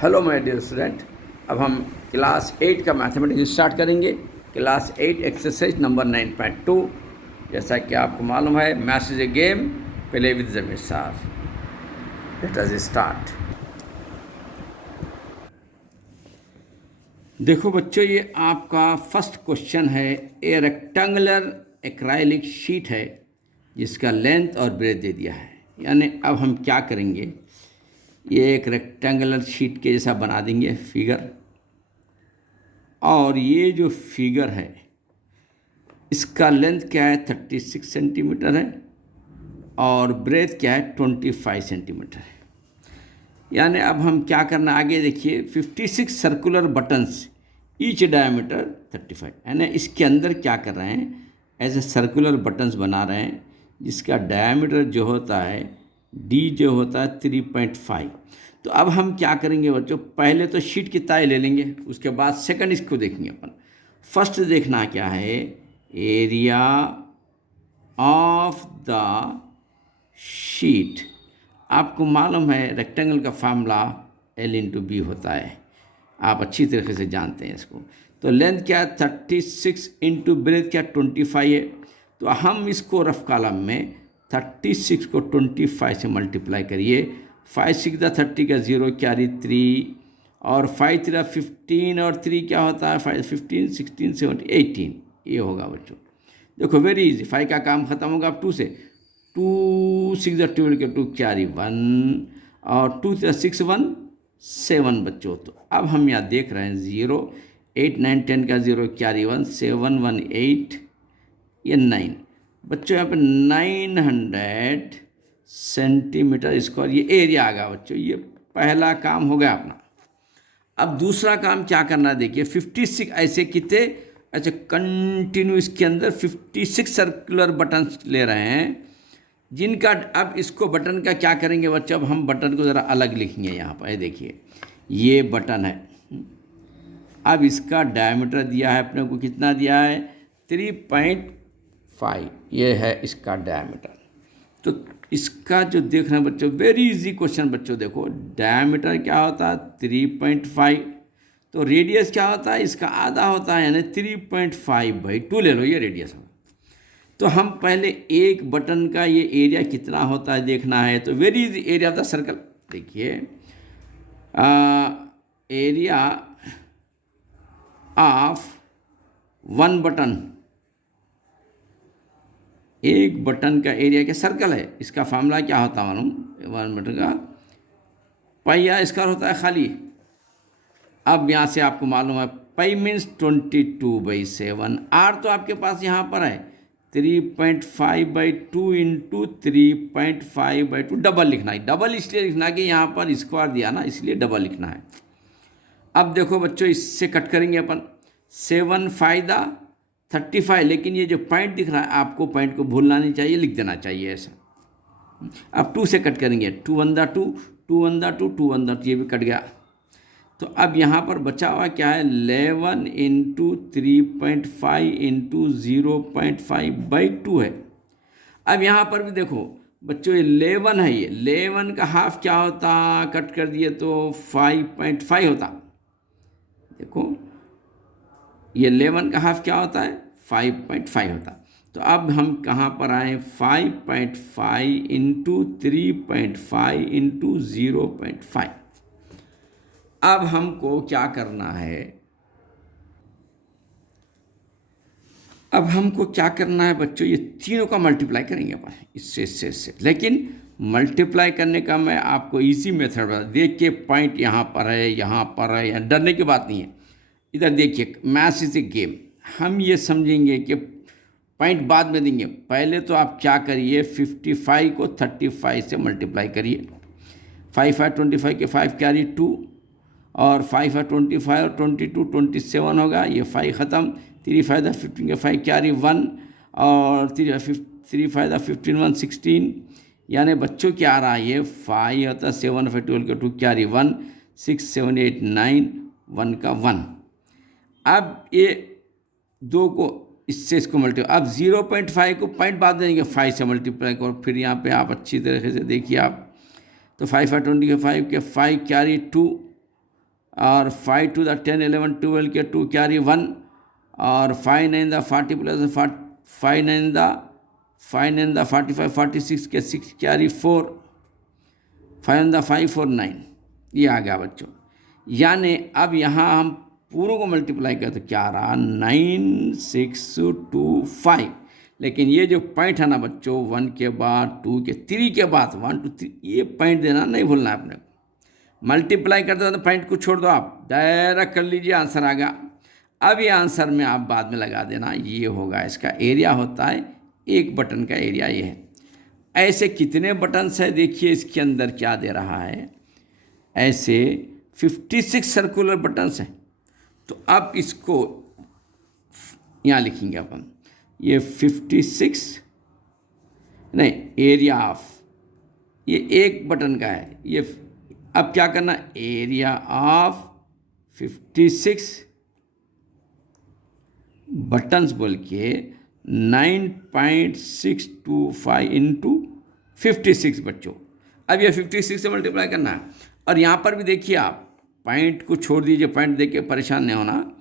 Hello my dear student, अब हम class 8 का मैथमेटिक्स स्टार्ट करेंगे। Class 8 exercise number 9.2। जैसा कि आपको मालूम है, maths is a game, play with the मिसाल। Let us start. देखो बच्चों, ये आपका फर्स्ट क्वेश्चन है। ए रेक्टेंगुलर एक्राइलिक शीट है जिसका लेंथ और ब्रेथ दे दिया है। यानी अब हम क्या करेंगे, ये एक रेक्टेंगुलर शीट के जैसा बना देंगे फिगर, और ये जो फिगर है इसका लेंथ क्या है 36 सेंटीमीटर है और ब्रेथ क्या है 25 सेंटीमीटर है। यानी अब हम क्या करना आगे देखिए, 56 सर्कुलर बटन्स, ईच डायमीटर 35। यानी इसके अंदर क्या कर रहे हैं, ऐसे सर्कुलर बटन्स बना रहे हैं जिसका डायमीटर जो होता है डी जो होता है 3.5। तो अब हम क्या करेंगे बच्चों, पहले तो शीट की ताई ले लेंगे, उसके बाद सेकंड इसको देखेंगे अपन। फर्स्ट देखना क्या है, एरिया ऑफ द शीट। आपको मालूम है रेक्टेंगल का फार्मूला L/B होता है, आप अच्छी तरीके से जानते हैं इसको। तो लेंथ क्या है 36 इंटू ब्रेथ क्या 25 है। तो हम इसको रफ कॉलम में 36 को 25 से मल्टीप्लाई करिए। 5 6 30 का 0 कैरी 3 और 5 3 15 और 3 क्या होता है 5 15 16 17 18। ये होगा बच्चों, देखो वेरी इजी। 5 का काम खत्म होगा अब 2 से। 2 6 12 के 2 कैरी 1 और 2 6 1 7 बच्चों। तो अब हम यहाँ देख रहे हैं 0 8 9 10 का 0 कैरी 1 7 1 8 ये 9 बच्चों। यहाँ पे 900 सेंटीमीटर स्क्वायर ये एरिया आ गया बच्चों। ये पहला काम हो गया अपना। अब दूसरा काम क्या करना है, देखिए 56 ऐसे कितने, अच्छा कंटिन्यू इसके अंदर 56 सर्कुलर बटन ले रहे हैं जिनका, अब इसको बटन का क्या करेंगे बच्चों, अब हम बटन को ज़रा अलग लिखेंगे यहाँ पर। देखिए ये बटन है, अब इसका डायमीटर दिया है अपने को, कितना दिया है 3.5, ये है इसका डायमीटर। तो इसका जो देख रहे हैं बच्चों, वेरी इजी क्वेश्चन बच्चों। देखो डायमीटर क्या होता है 3.5, तो रेडियस क्या होता है इसका आधा होता है, यानी 3.5/2 ले लो, ये रेडियस होगा। तो हम पहले एक बटन का ये एरिया कितना होता है देखना है। तो very easy, area of the circle. देखिए एरिया ऑफ वन बटन, एक बटन का एरिया क्या सर्कल है, इसका फार्मूला क्या होता है मालूम, वन बटन का पाई या स्क्वायर होता है खाली। अब यहाँ से आपको मालूम है पाई मीन्स 22/7। आर तो आपके पास यहाँ पर है 3.5/2 इंटू 3.5/2। डबल लिखना है, डबल इसलिए लिखना कि यहाँ पर स्क्वायर दिया ना, इसलिए डबल लिखना है। अब देखो बच्चों, इससे कट करेंगे अपन 7 फायदा 35, लेकिन ये जो पॉइंट दिख रहा है आपको पॉइंट को भूलना नहीं चाहिए, लिख देना चाहिए ऐसा। अब 2 से कट करेंगे, 2 1 2 2 1 2 2 1 2, ये भी कट गया। तो अब यहाँ पर बचा हुआ क्या है 11 इंटू 3.5 इंटू 0.5/2 है। अब यहाँ पर भी देखो बच्चों, ये 11 है, ये 11 का हाफ क्या होता, कट कर दिए तो 5.5 होता। देखो ये 11 का हाफ क्या होता है 5.5 होता। तो अब हम कहाँ पर आए, 5.5 इंटू 3.5 इंटू 0.5। अब हमको क्या करना है, अब हमको क्या करना है बच्चों, ये तीनों का मल्टीप्लाई करेंगे अपन, इससे। लेकिन मल्टीप्लाई करने का मैं आपको इजी मेथड बता, देख के पॉइंट यहाँ पर है, यहाँ पर है, यहाँ डरने की बात नहीं है। इधर देखिए, मैथ्स इज ए गेम। हम ये समझेंगे कि पॉइंट बाद में देंगे, पहले तो आप क्या करिए 55 को 35 से मल्टीप्लाई करिए। 5 5 25 के 5 कैरी 2 और 5 5 25 और 22 27 होगा, ये 5 ख़त्म। 3 5 15 के 5 कैरी 1 और 3 5 15 1 16, यानी बच्चों क्या आ रहा है ये 5 होता है 7 5 12 के 2 कैरी 1 6 7 8 9 1 का 1। अब ये 2 को इससे इसको मल्टीप्लाई, अब 0.5 को पॉइंट बाद देंगे 5 से मल्टीप्लाई करो। फिर यहाँ पे आप अच्छी तरीके से देखिए आप, तो 5 5 25 के 5 कैरी 2 और 5 to the 10 11 12 के 2 कैरी 1 और 5 9 द 40 प्लस 5 9 द 45 46 के 6 कैरी 4 5 द 5 4 9 ये आ गया बच्चों। यानी अब यहाँ हम पूरों को मल्टीप्लाई करें तो क्या रहा 9 6 2 5। लेकिन ये जो पॉइंट है ना बच्चों 1 के बाद 2 के 3 के बाद 1 2 3 ये पॉइंट देना नहीं भूलना है अपने को। मल्टीप्लाई करते हो तो पॉइंट को छोड़ दो, आप डायरेक्ट कर लीजिए, आंसर आ गया। अब ये आंसर में आप बाद में लगा देना, ये होगा इसका एरिया होता है एक बटन का एरिया ये है। ऐसे कितने बटन्स है देखिए इसके अंदर क्या दे रहा है, ऐसे 56 सर्कुलर बटन्स हैं। तो अब इसको यहाँ लिखेंगे अपन, ये 56 नहीं एरिया ऑफ, ये एक बटन का है ये। अब क्या करना, एरिया ऑफ 56 बटन्स बोल के 9.625 इंटू 56 बच्चों। अब ये 56 से मल्टीप्लाई करना है। और यहाँ पर भी देखिए आप पॉइंट को छोड़ दीजिए, पॉइंट देख के परेशान नहीं होना।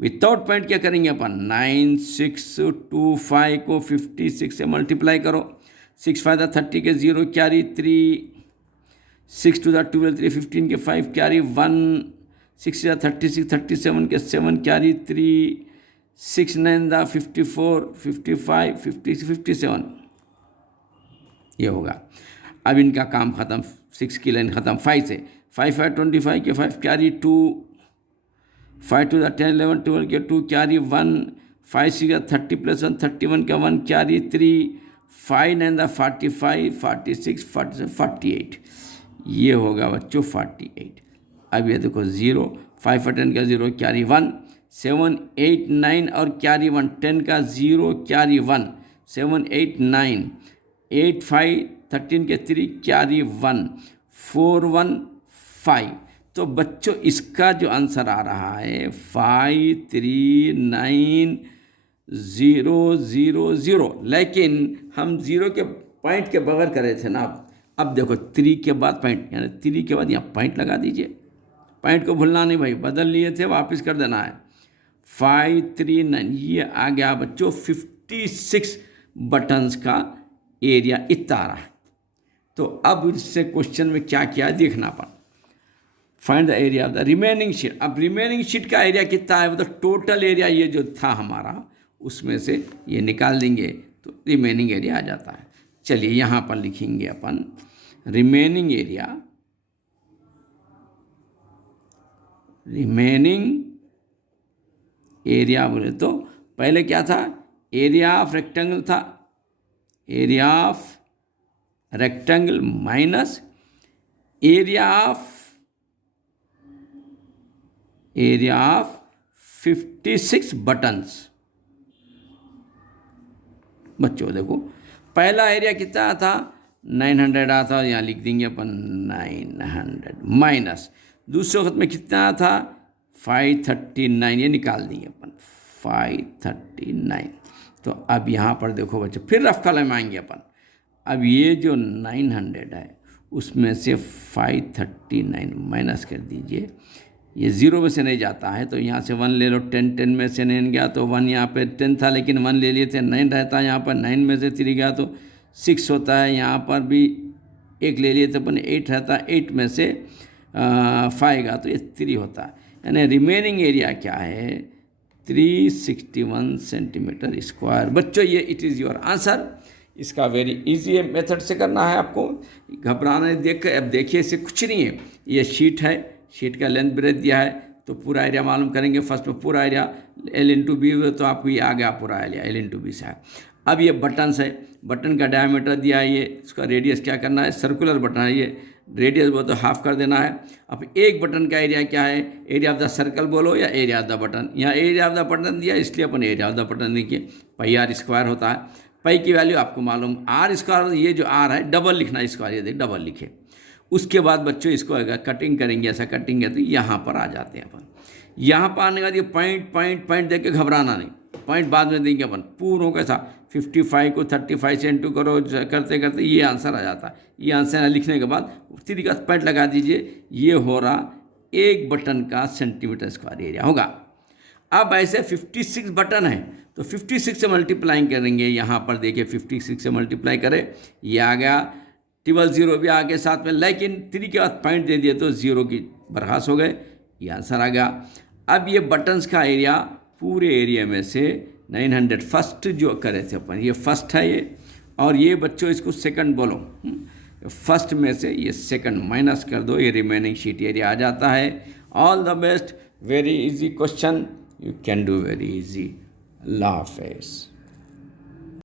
विदाउट पॉइंट क्या करेंगे अपन, 9625 को 56 से मल्टीप्लाई करो। 6 5 30 के 0 कैरी 3, 6 2 12 3 15 के 5 कैरी 1, 6 36 37 के 7 कैरी 3, 6 9 54 55 50 57 ये होगा। अब इनका काम ख़त्म, 6 की लाइन ख़त्म। 5 से 5 5 25 के 5 कैरी 2, 5 2 10 11 12 के 2 कैरी 1, 5 6 30 प्लस 1 31 का 1 कैरी 3, 5 9 45 46 47 48 ये होगा बच्चों 48। अब ये देखो 0 5 10 का 0 कैरी 1, 7 8 9 और कैरी 1, 10 का 0 कैरी 1, 7 8 9, 8 5 13 के 3 कैरी 1, 4 1 5। तो बच्चों इसका जो आंसर आ रहा है 53900। लेकिन हम 0 के पॉइंट के बगैर करे थे ना। अब देखो 3 के बाद पॉइंट, यानी 3 के बाद यहाँ पॉइंट लगा दीजिए। पॉइंट को भूलना नहीं भाई, बदल लिए थे वापस कर देना है। 539 ये आ गया बच्चों 56 बटन्स का एरिया इतना आ रहा है। तो अब इससे क्वेश्चन में क्या किया है देखना अपन। Find the area of the remaining sheet. अब रिमेनिंग शीट का एरिया कितना है, मतलब टोटल एरिया ये जो था हमारा उसमें से ये निकाल देंगे तो रिमेनिंग एरिया आ जाता है। चलिए यहाँ पर लिखेंगे अपन रिमेनिंग एरिया। रिमेनिंग एरिया बोले तो पहले क्या था, एरिया ऑफ रेक्टेंगल था, area of rectangle minus area of 56 buttons. बच्चों देखो पहला एरिया कितना था 900 आता है, यहाँ लिख देंगे अपन 900 माइनस दूसरे वक्त में कितना था 539, ये निकाल देंगे अपन 539। तो अब यहाँ पर देखो बच्चों फिर रफ कॉलम में आएंगे अपन। अब ये जो 900 है उसमें से 539 माइनस कर दीजिए, ये 0 में से नहीं जाता है तो यहाँ से 1 ले लो। 10 10 में से 9 गया तो 1 यहाँ पे 10 था लेकिन 1 ले लिए थे, 9 रहता है यहाँ पर। 9 में से 3 गया तो 6 होता है, यहाँ पर भी 1 ले लिए थे अपन, 8 रहता है। 8 में से 5 गया तो ये 3 होता है। यानी रिमेनिंग एरिया क्या है 361 सेंटीमीटर स्क्वायर। बच्चों ये इट इज़ योर आंसर। इसका वेरी इजी मेथड से करना है आपको, घबराने देख। अब देखिए इससे कुछ नहीं है, ये शीट है, शीट का लेंथ ब्रेथ दिया है तो पूरा एरिया मालूम करेंगे। फर्स्ट में पूरा एरिया L/B हुआ तो आपको ये आ गया पूरा एरिया L/B से है। अब ये बटन्स है, बटन का डायमीटर दिया है, ये इसका रेडियस क्या करना है, सर्कुलर बटन है, ये रेडियस बोलो तो हाफ कर देना है। अब एक बटन का एरिया क्या है, एरिया ऑफ द सर्कल बोलो या एरिया ऑफ द बटन। यहाँ एरिया ऑफ द बटन दिया इसलिए अपन एरिया ऑफ द बटन देखिए पाई आर स्क्वायर होता है। पाई की वैल्यू आपको मालूम आर स्क्वायर, ये जो आर है डबल लिखना स्क्वायर, ये देख डबल लिखे। उसके बाद बच्चों इसको अगर कटिंग करेंगे, ऐसा कटिंग है तो यहाँ पर आ जाते हैं अपन। यहाँ पर आने के बाद ये पॉइंट पॉइंट पॉइंट देख के घबराना नहीं, पॉइंट बाद में देंगे अपन। पूरों का ऐसा 55 को 35 से इंटू करो, करते करते ये आंसर आ जाता है। ये आंसर लिखने के बाद 3 का पॉइंट लगा दीजिए, ये हो रहा एक बटन का सेंटीमीटर स्क्वायर एरिया होगा। अब ऐसे 56 बटन है, तो 56 से मल्टीप्लाइंग करेंगे। यहाँ पर देखिए 56 से मल्टीप्लाई करें, ये आ गया, ट्रिपल जीरो भी आगे साथ में, लेकिन 3 के बाद पॉइंट दे दिए तो 0 की बर्खास्त हो गए, ये आंसर आ गया। अब ये बटन्स का एरिया पूरे एरिया में से 900 फर्स्ट जो करे थे अपन, ये फर्स्ट है ये, और ये बच्चों इसको सेकंड बोलो, फर्स्ट में से ये सेकंड माइनस कर दो, ये रिमेनिंग शीट एरिया आ जाता है। All the best, very easy question, you can do very easy. Allah Hafiz.